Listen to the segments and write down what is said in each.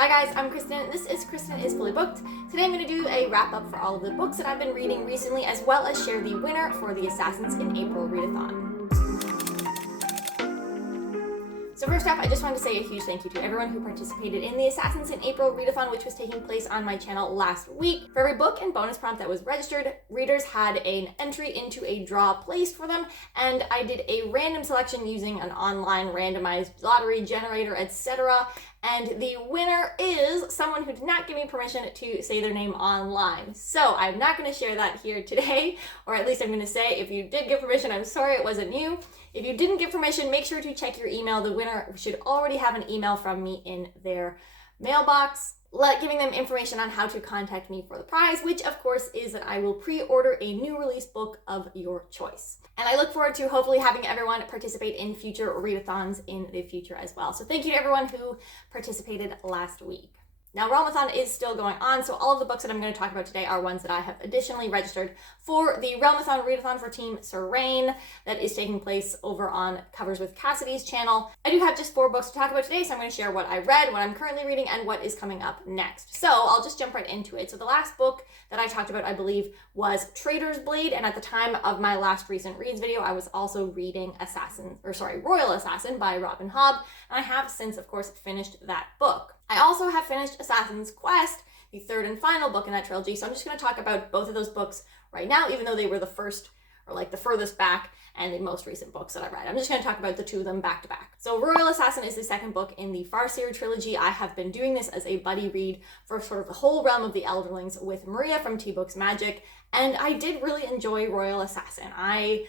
Hi guys, I'm Kristen. This is Kristen is Fully Booked. Today I'm going to do a wrap up for all of the books that I've been reading recently, as well as share the winner for the Assassins in April readathon. So first off, I just wanted to say a huge thank you to everyone who participated in the Assassins in April readathon, which was taking place on my channel last week. For every book and bonus prompt that was registered, readers had an entry into a draw placed for them, and I did a random selection using an online randomized lottery generator, etc. And the winner is someone who did not give me permission to say their name online. So I'm not going to share that here today, or at least I'm going to say if you did give permission, I'm sorry it wasn't you. If you didn't give permission, make sure to check your email. The winner should already have an email from me in their mailbox, giving them information on how to contact me for the prize, which of course is that I will pre-order a new release book of your choice. And I look forward to hopefully having everyone participate in future readathons in the future as well. So thank you to everyone who participated last week. Now, Realmathon is still going on, so all of the books that I'm going to talk about today are ones that I have additionally registered for the Realmathon readathon for Team Serene that is taking place over on Covers with Cassidy's channel. I do have just 4 books to talk about today, so I'm going to share what I read, what I'm currently reading, and what is coming up next. So I'll just jump right into it. So the last book that I talked about, I believe, was Traitor's Blade, and at the time of my last recent reads video, I was also reading Royal Assassin by Robin Hobb, and I have since, of course, finished that book. I also have finished Assassin's Quest, the third and final book in that trilogy, so I'm just going to talk about both of those books right now, even though they were the first, or like the furthest back, and the most recent books that I read. I'm just going to talk about the two of them back to back. So Royal Assassin is the second book in the Farseer trilogy. I have been doing this as a buddy read for sort of the whole realm of the Elderlings with Maria from T-Books Magic, and I did really enjoy Royal Assassin. I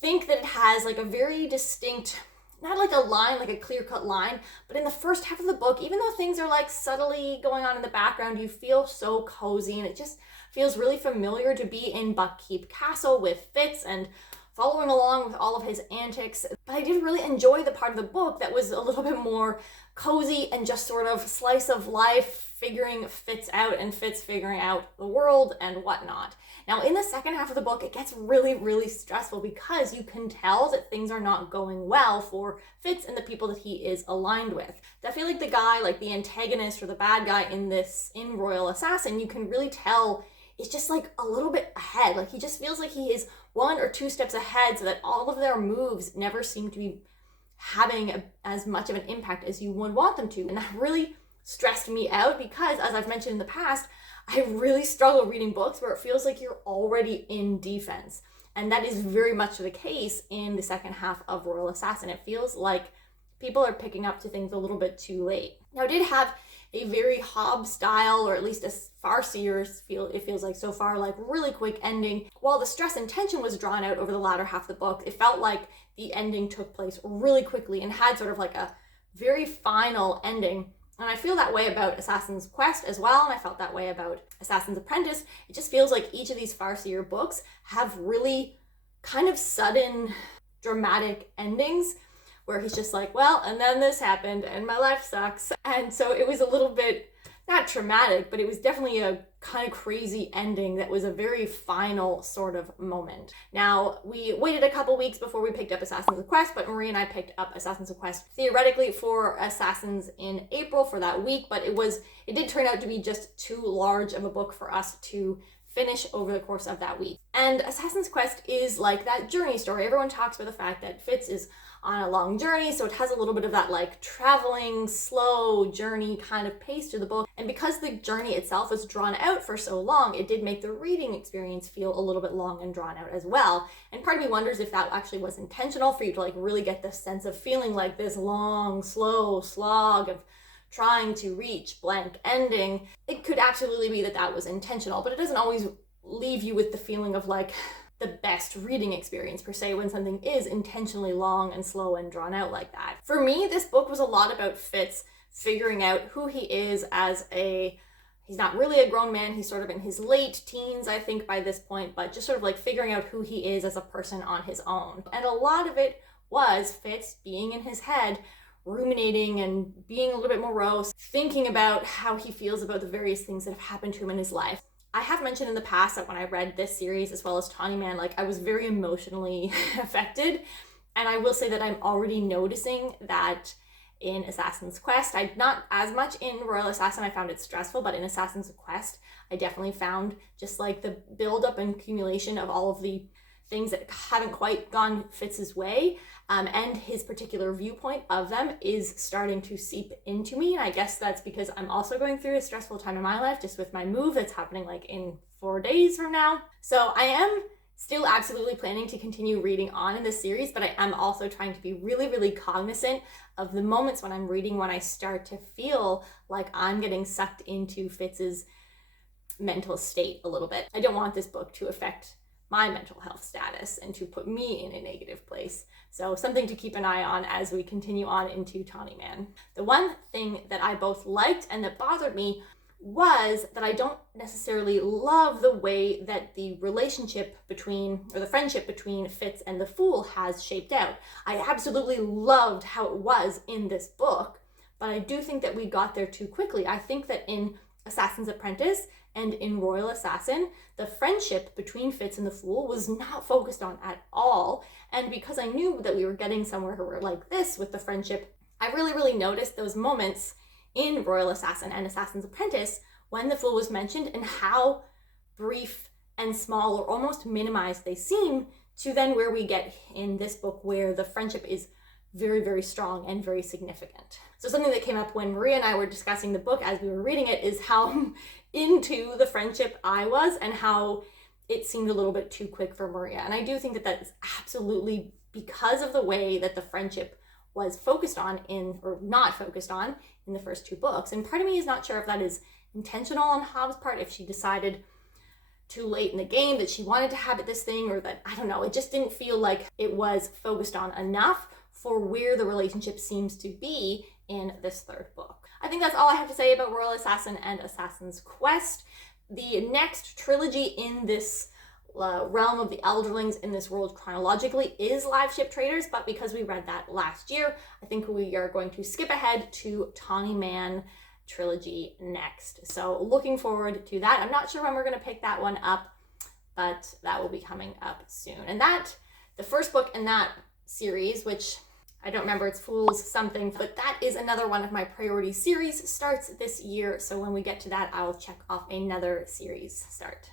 think that it has like a very distinct, not like a line, like a clear-cut line, but in the first half of the book, even though things are like subtly going on in the background, you feel so cozy, and it just feels really familiar to be in Buckkeep Castle with Fitz and following along with all of his antics. But I did really enjoy the part of the book that was a little bit more cozy and just sort of slice of life, figuring Fitz out and Fitz figuring out the world and whatnot. Now, in the second half of the book, it gets really, really stressful because you can tell that things are not going well for Fitz and the people that he is aligned with. I feel like the guy, like the antagonist or the bad guy in Royal Assassin, you can really tell is just like a little bit ahead. Like he just feels like he is 1 or 2 steps ahead, so that all of their moves never seem to be having as much of an impact as you would want them to. And that really stressed me out because, as I've mentioned in the past, I really struggle reading books where it feels like you're already in defense. And that is very much the case in the second half of Royal Assassin. It feels like people are picking up to things a little bit too late. Now, I did have a very Hobb style, or at least a Farseer's it feels like so far, like really quick ending. While the stress and tension was drawn out over the latter half of the book, it felt like the ending took place really quickly and had sort of like a very final ending. And I feel that way about Assassin's Quest as well, and I felt that way about Assassin's Apprentice. It just feels like each of these Farseer books have really kind of sudden, dramatic endings where he's just like, well, and then this happened, and my life sucks. And so it was a little bit, not traumatic, but it was definitely a kind of crazy ending that was a very final sort of moment. Now, we waited a couple weeks before we picked up Assassin's Quest, but Marie and I picked up Assassin's Quest theoretically for Assassins in April for that week, but it did turn out to be just too large of a book for us to finish over the course of that week. And Assassin's Quest is like that journey story. Everyone talks about the fact that Fitz is on a long journey, so it has a little bit of that like traveling, slow journey kind of pace to the book. And because the journey itself was drawn out for so long, it did make the reading experience feel a little bit long and drawn out as well. And part of me wonders if that actually was intentional for you to like really get this sense of feeling like this long, slow slog of trying to reach blank ending. It could absolutely be that that was intentional, but it doesn't always leave you with the feeling of like the best reading experience per se when something is intentionally long and slow and drawn out like that. For me, this book was a lot about Fitz figuring out who he is he's not really a grown man, he's sort of in his late teens, I think, by this point, but just sort of like figuring out who he is as a person on his own. And a lot of it was Fitz being in his head, ruminating and being a little bit morose, thinking about how he feels about the various things that have happened to him in his life. I have mentioned in the past that when I read this series as well as Tawny Man, like I was very emotionally affected. And I will say that I'm already noticing that in Assassin's Quest. Not as much in Royal Assassin, I found it stressful, but in Assassin's Quest, I definitely found just like the build-up and accumulation of all of the things that haven't quite gone Fitz's way, and his particular viewpoint of them is starting to seep into me. And I guess that's because I'm also going through a stressful time in my life, just with my move that's happening like in 4 days from now. So I am still absolutely planning to continue reading on in this series, but I am also trying to be really, really cognizant of the moments when I'm reading when I start to feel like I'm getting sucked into Fitz's mental state a little bit. I don't want this book to affect my mental health status and to put me in a negative place. So something to keep an eye on as we continue on into Tawny Man. The one thing that I both liked and that bothered me was that I don't necessarily love the way that the relationship between, or the friendship between Fitz and the Fool has shaped out. I absolutely loved how it was in this book, but I do think that we got there too quickly. I think that in Assassin's Apprentice and in Royal Assassin, the friendship between Fitz and the Fool was not focused on at all. And because I knew that we were getting somewhere like this with the friendship, I really, really noticed those moments in Royal Assassin and Assassin's Apprentice when the Fool was mentioned and how brief and small or almost minimized they seem, to then where we get in this book where the friendship is very, very strong and very significant. So something that came up when Maria and I were discussing the book as we were reading it is how into the friendship I was and how it seemed a little bit too quick for Maria. And I do think that that is absolutely because of the way that the friendship was focused on in, or not focused on, in the first 2 books. And part of me is not sure if that is intentional on Hobbs' part, if she decided too late in the game that she wanted to have it this thing, or that, I don't know, it just didn't feel like it was focused on enough for where the relationship seems to be in this 3rd book. I think that's all I have to say about Royal Assassin and Assassin's Quest. The next trilogy in this realm of the Elderlings in this world chronologically is Live Ship Traders, but because we read that last year, I think we are going to skip ahead to Tawny Man trilogy next. So looking forward to that. I'm not sure when we're going to pick that one up, but that will be coming up soon. And that, the first book in that series, which I don't remember, it's Fools something, but that is another one of my priority series starts this year. So when we get to that, I'll check off another series start.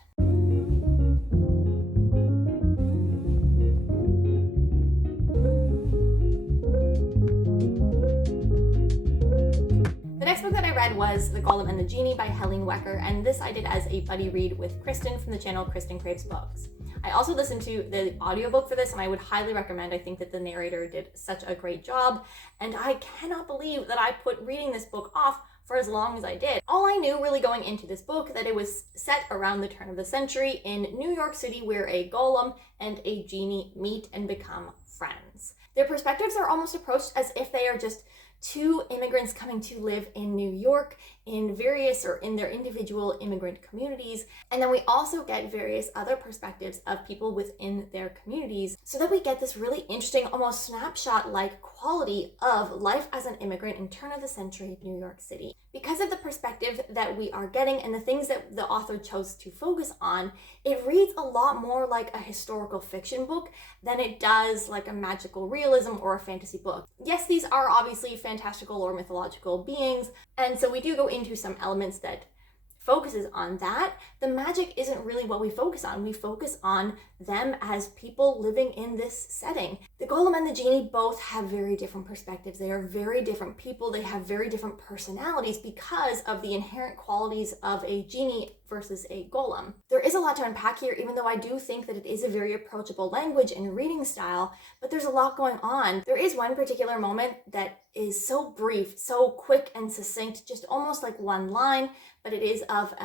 The next book that I read was The Golem and the Genie by Helene Wecker, and this I did as a buddy read with Kristen from the channel Kristen Craves Books. I also listened to the audiobook for this, and I would highly recommend. I think that the narrator did such a great job, and I cannot believe that I put reading this book off for as long as I did. All I knew really going into this book that it was set around the turn of the century in New York City, where a golem and a genie meet and become friends. Their perspectives are almost approached as if they are just 2 immigrants coming to live in New York in various, or in their individual immigrant communities. And then we also get various other perspectives of people within their communities, so that we get this really interesting, almost snapshot-like quality of life as an immigrant in turn of the century New York City. Because of the perspective that we are getting and the things that the author chose to focus on, it reads a lot more like a historical fiction book than it does like a magical realism or a fantasy book. Yes, these are obviously fantastical or mythological beings, and so we do go into some elements that focuses on that. The magic isn't really what we focus on. We focus on them as people living in this setting. The Golem and the Genie both have very different perspectives. They are very different people. They have very different personalities because of the inherent qualities of a genie versus a golem. There is a lot to unpack here, even though I do think that it is a very approachable language and reading style, but there's a lot going on. There is one particular moment that is so brief, so quick and succinct, just almost like one line, but it is of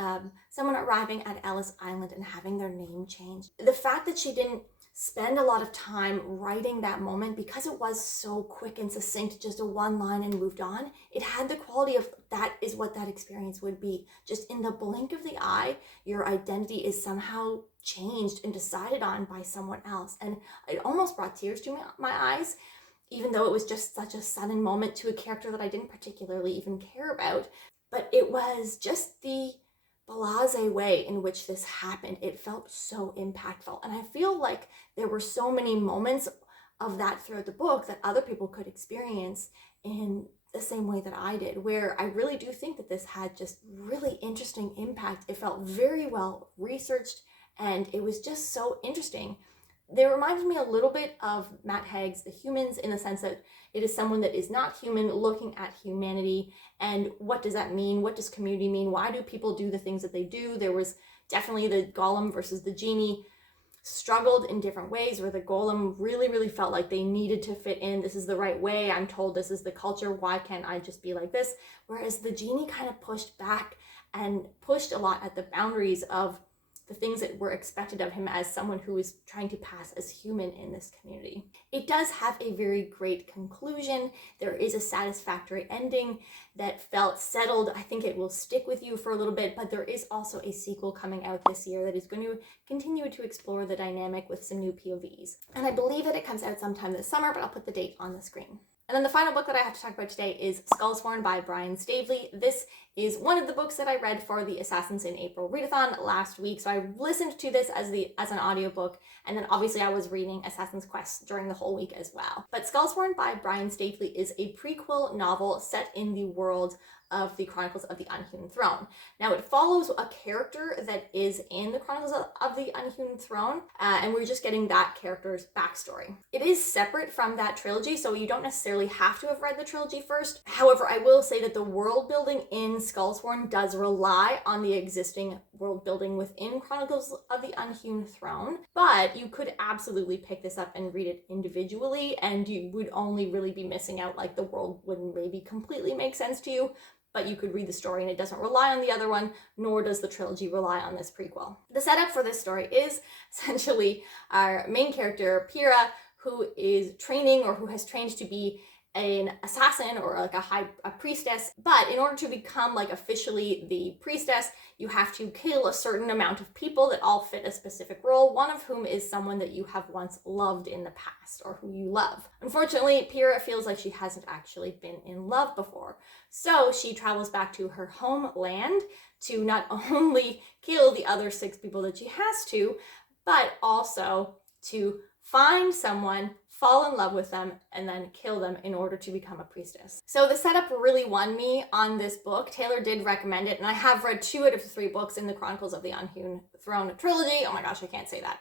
someone arriving at Ellis Island and having their name changed. The fact that she didn't spend a lot of time writing that moment, because it was so quick and succinct, just a one line and moved on, it had the quality of that is what that experience would be. Just in the blink of the eye, your identity is somehow changed and decided on by someone else. And it almost brought tears to my eyes, even though it was just such a sudden moment to a character that I didn't particularly even care about. But it was just the blasé way in which this happened. It felt so impactful. And I feel like there were so many moments of that throughout the book that other people could experience in the same way that I did, where I really do think that this had just really interesting impact. It felt very well researched, and it was just so interesting. They reminded me a little bit of Matt Haig's The Humans, in the sense that it is someone that is not human looking at humanity, and what does that mean? What does community mean? Why do people do the things that they do? There was definitely the golem versus the genie struggled in different ways, where the golem really felt like they needed to fit in. This is the right way. I'm told this is the culture. Why can't I just be like this? Whereas the genie kind of pushed back and pushed a lot at the boundaries of the things that were expected of him as someone who is trying to pass as human in this community. It does have a very great conclusion. There is a satisfactory ending that felt settled. I think it will stick with you for a little bit, but there is also a sequel coming out this year that is going to continue to explore the dynamic with some new POVs. And I believe that it comes out sometime this summer, but I'll put the date on the screen. And then the final book that I have to talk about today is Skullsworn by Brian Staveley. This is one of the books that I read for the Assassins in April readathon last week. So I listened to this as an audiobook, and then obviously I was reading Assassin's Quest during the whole week as well. But Skullsworn by Brian Staveley is a prequel novel set in the world of the Chronicles of the Unhewn Throne. Now, it follows a character that is in the Chronicles of the Unhewn Throne, and we're just getting that character's backstory. It is separate from that trilogy, so you don't necessarily have to have read the trilogy first. However, I will say that the world building in Skullsworn does rely on the existing world building within Chronicles of the Unhewn Throne, but you could absolutely pick this up and read it individually, and you would only really be missing out, like the world wouldn't maybe completely make sense to you, but you could read the story and it doesn't rely on the other one, nor does the trilogy rely on this prequel. The setup for this story is essentially our main character, Pyrrha, who is training, or who has trained to be an assassin, or like a priestess, but in order to become like officially the priestess, you have to kill a certain amount of people that all fit a specific role, one of whom is someone that you have once loved in the past, or who you love. Unfortunately, Pyrrha feels like she hasn't actually been in love before, so she travels back to her homeland to not only kill the other 6 people that she has to, but also to find someone, fall in love with them, and then kill them in order to become a priestess. So the setup really won me on this book. Taylor did recommend it, and I have read 2 out of the 3 books in the Chronicles of the Unhewn Throne trilogy. Oh my gosh, I can't say that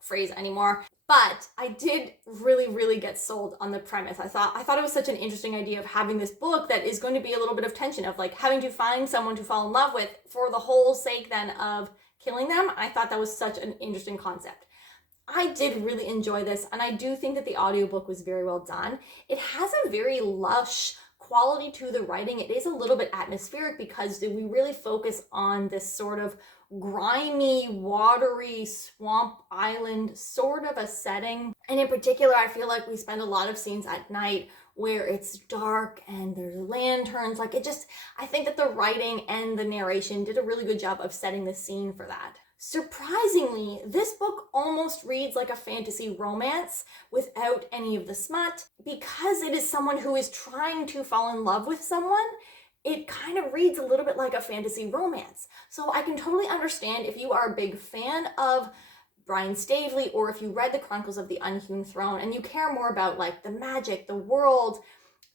phrase anymore. But I did really get sold on the premise. I thought it was such an interesting idea of having this book that is going to be a little bit of tension of like having to find someone to fall in love with for the whole sake then of killing them. I thought that was such an interesting concept. I did really enjoy this, and I do think that the audiobook was very well done. It has a very lush quality to the writing. It is a little bit atmospheric because we really focus on this sort of grimy, watery swamp island sort of a setting. And in particular, I feel like we spend a lot of scenes at night where it's dark and there's lanterns. I think that the writing and the narration did a really good job of setting the scene for that. Surprisingly, this book almost reads like a fantasy romance without any of the smut. Because it is someone who is trying to fall in love with someone, it kind of reads a little bit like a fantasy romance. So I can totally understand if you are a big fan of Brian Staveley, or if you read the Chronicles of the Unhewn Throne and you care more about like the magic, the world,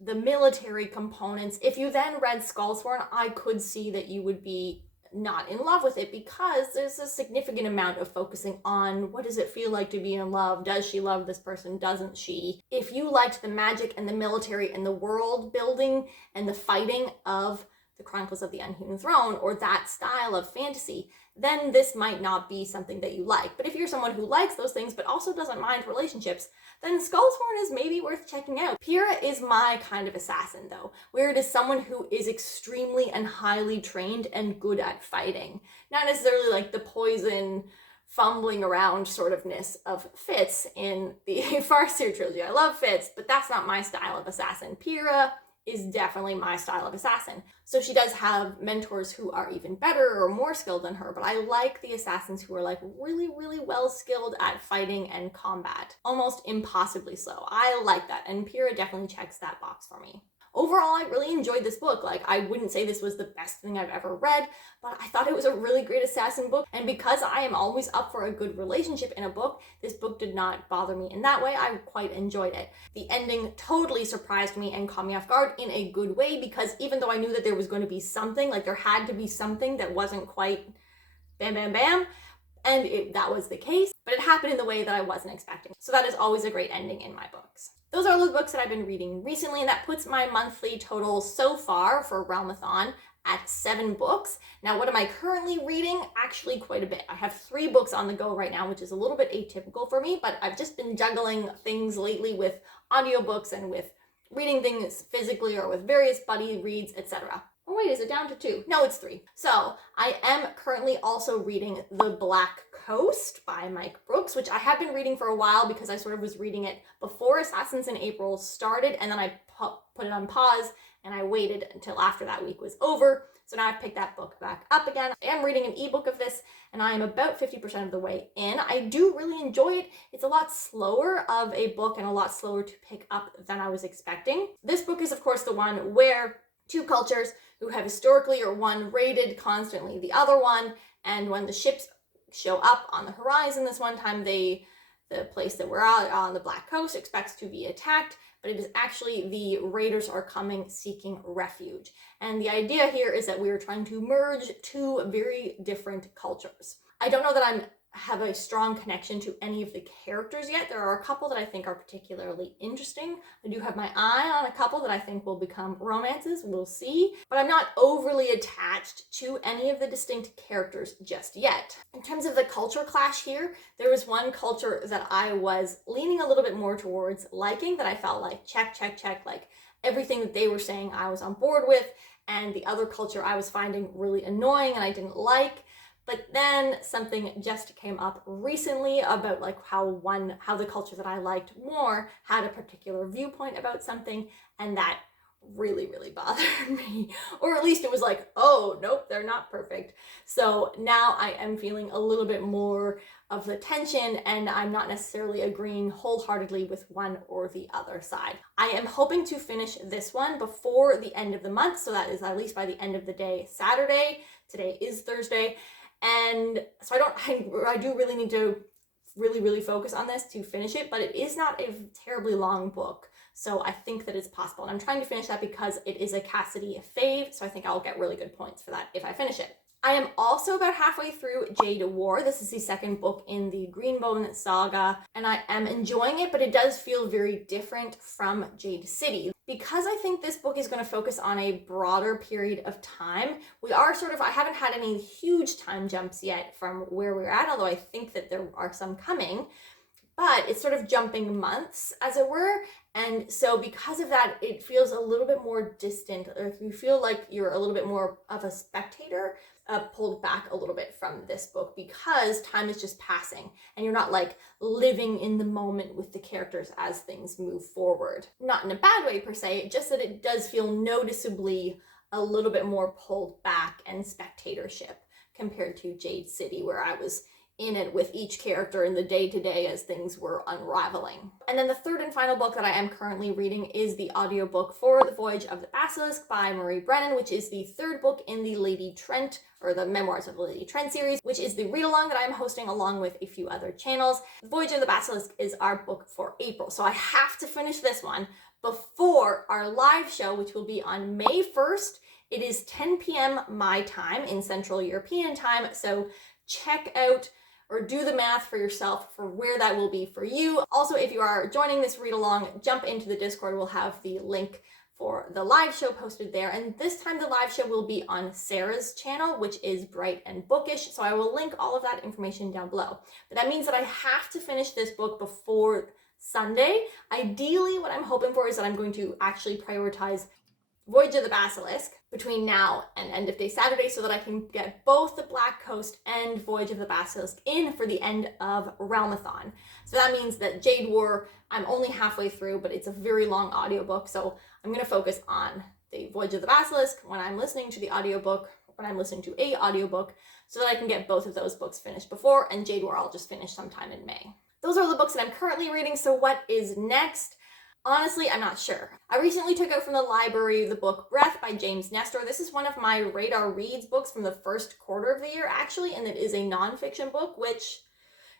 the military components. If you then read Skullsworn, I could see that you would be not in love with it, because there's a significant amount of focusing on what does it feel like to be in love? Does she love this person? Doesn't she? If you liked the magic and the military and the world building and the fighting of the Chronicles of the Unhewn Throne, or that style of fantasy, then this might not be something that you like. But if you're someone who likes those things but also doesn't mind relationships, then Skullsworn is maybe worth checking out. Pyrrha is my kind of assassin though, where it is someone who is extremely and highly trained and good at fighting. Not necessarily like the poison fumbling around sort ofness of Fitz in the Farseer trilogy. I love Fitz, but that's not my style of assassin. Pyrrha is definitely my style of assassin. So she does have mentors who are even better or more skilled than her, but I like the assassins who are like really well skilled at fighting and combat. Almost impossibly so. I like that, and Pyrrha definitely checks that box for me. overall, I really enjoyed this book. Like, I wouldn't say this was the best thing I've ever read, but I thought it was a really great assassin book. And because I am always up for a good relationship in a book, this book did not bother me in that way. I quite enjoyed it. The ending totally surprised me and caught me off guard in a good way, because even though I knew that there was going to be something, like there had to be something that wasn't quite bam, bam, bam, and that was the case, but it happened in the way that I wasn't expecting. So that is always a great ending in my books. Those are all the books that I've been reading recently, and that puts my monthly total so far for Realmathon at 7 books. Now, what am I currently reading? Actually, quite a bit. I have 3 books on the go right now, which is a little bit atypical for me, but I've just been juggling things lately with audiobooks and with reading things physically or with various buddy reads, etc. Oh wait, is it down to 2? No, it's 3. So I am currently also reading The Black Coast by Mike Brooks, which I have been reading for a while because I sort of was reading it before Assassins in April started, and then I put it on pause and I waited until after that week was over. So now I've picked that book back up again. I am reading an ebook of this, and I am about 50% of the way in. I do really enjoy it. It's a lot slower of a book and a lot slower to pick up than I was expecting. This book is, of course, the one where 2 cultures who have historically or one raided constantly the other one, and when the ships show up on the horizon this one time, the place that we're on the Black Coast expects to be attacked, but it is actually the raiders are coming seeking refuge. And the idea here is that we are trying to merge 2 very different cultures. I don't know that I have a strong connection to any of the characters yet. There are a couple that I think are particularly interesting. I do have my eye on a couple that I think will become romances. We'll see. But I'm not overly attached to any of the distinct characters just yet. In terms of the culture clash here, there was one culture that I was leaning a little bit more towards liking, that I felt like check, like everything that they were saying I was on board with, and the other culture I was finding really annoying and I didn't like. But then something just came up recently about like how the culture that I liked more had a particular viewpoint about something, and that really, really bothered me. Or at least it was like, oh, nope, they're not perfect. So now I am feeling a little bit more of the tension, and I'm not necessarily agreeing wholeheartedly with one or the other side. I am hoping to finish this one before the end of the month, so that is at least by the end of the day, Saturday. Today is Thursday. And so I do really need to really focus on this to finish it, but it is not a terribly long book. So I think that it's possible. And I'm trying to finish that because it is a Cassidy fave, so I think I'll get really good points for that if I finish it. I am also about halfway through Jade War. This is the second book in the Greenbone saga, and I am enjoying it, but it does feel very different from Jade City. Because I think this book is going to focus on a broader period of time, I haven't had any huge time jumps yet from where we're at, although I think that there are some coming, but it's sort of jumping months, as it were. And so because of that, it feels a little bit more distant, or if you feel like you're a little bit more of a spectator, pulled back a little bit from this book, because time is just passing and you're not like living in the moment with the characters as things move forward. Not in a bad way per se, just that it does feel noticeably a little bit more pulled back and spectatorship compared to Jade City, where I was in it with each character in the day-to-day as things were unraveling. And then the third and final book that I am currently reading is the audiobook for The Voyage of the Basilisk by Marie Brennan, which is the 3rd book in the Lady Trent, or the Memoirs of the Lady Trent series, which is the read-along that I'm hosting along with a few other channels. The Voyage of the Basilisk is our book for April, so I have to finish this one before our live show, which will be on May 1st. It is 10 p.m. my time in Central European time, so check out or do the math for yourself for where that will be for you. Also, if you are joining this read along, jump into the Discord. We'll have the link for the live show posted there. And this time the live show will be on Sarah's channel, which is Bright and Bookish. So I will link all of that information down below. But that means that I have to finish this book before Sunday. Ideally, what I'm hoping for is that I'm going to actually prioritize Voyage of the Basilisk between now and end of day Saturday, so that I can get both the Black Coast and Voyage of the Basilisk in for the end of Realmathon. So that means that Jade War, I'm only halfway through, but it's a very long audiobook, so I'm going to focus on the Voyage of the Basilisk when I'm listening to the audiobook, when I'm listening to a audiobook, so that I can get both of those books finished before, and Jade War I'll just finish sometime in May. Those are the books that I'm currently reading, so what is next? Honestly, I'm not sure. I recently took out from the library the book Breath by James Nestor. This is one of my Radar Reads books from the first quarter of the year, actually, and it is a nonfiction book, which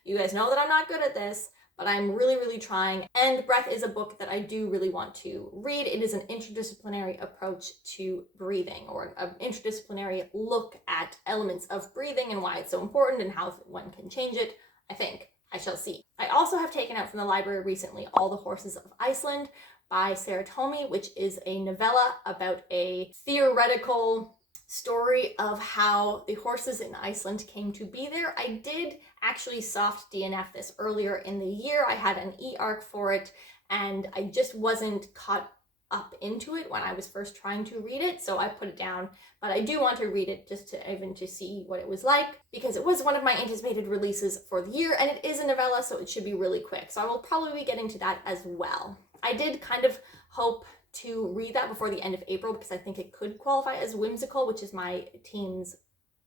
you guys know that I'm not good at this, but I'm really, really trying. And Breath is a book that I do really want to read. It is an interdisciplinary approach to breathing, or an interdisciplinary look at elements of breathing and why it's so important and how one can change it, I think. I shall see. I also have taken out from the library recently All the Horses of Iceland by Sarah Tomei, which is a novella about a theoretical story of how the horses in Iceland came to be there. I did actually soft DNF this earlier in the year. I had an e-arc for it, and I just wasn't caught up into it when I was first trying to read it, so I put it down. But I do want to read it just to even to see what it was like, because it was one of my anticipated releases for the year, and it is a novella, so it should be really quick. So I will probably be getting to that as well. I did kind of hope to read that before the end of April, because I think it could qualify as whimsical, which is my teens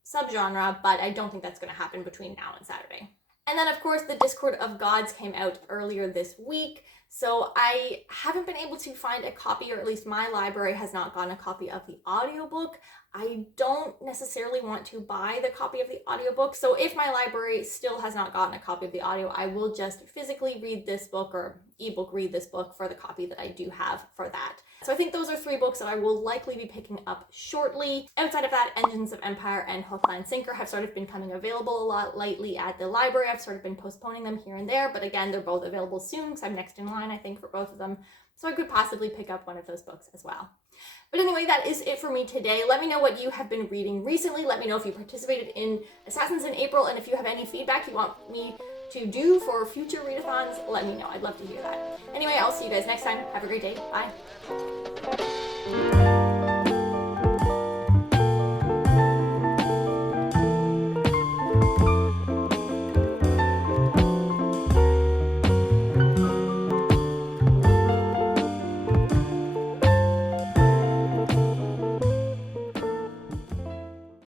subgenre, but I don't think that's going to happen between now and Saturday. And then, of course, The Discord of Gods came out earlier this week, so I haven't been able to find a copy, or at least my library has not gotten a copy of the audiobook. I don't necessarily want to buy the copy of the audiobook, so if my library still has not gotten a copy of the audio, I will just physically read this book, or ebook read this book for the copy that I do have for that. So I think those are 3 books that I will likely be picking up shortly. Outside of that, Engines of Empire and Hook, Line, Sinker have sort of been coming available a lot lately at the library. I've sort of been postponing them here and there, but again, they're both available soon because I'm next in line, I think, for both of them. So I could possibly pick up one of those books as well. But anyway, that is it for me today. Let me know what you have been reading recently. Let me know if you participated in Assassins in April, and if you have any feedback you want me to do for future readathons, let me know. I'd love to hear that. Anyway, I'll see you guys next time. Have a great day. Bye.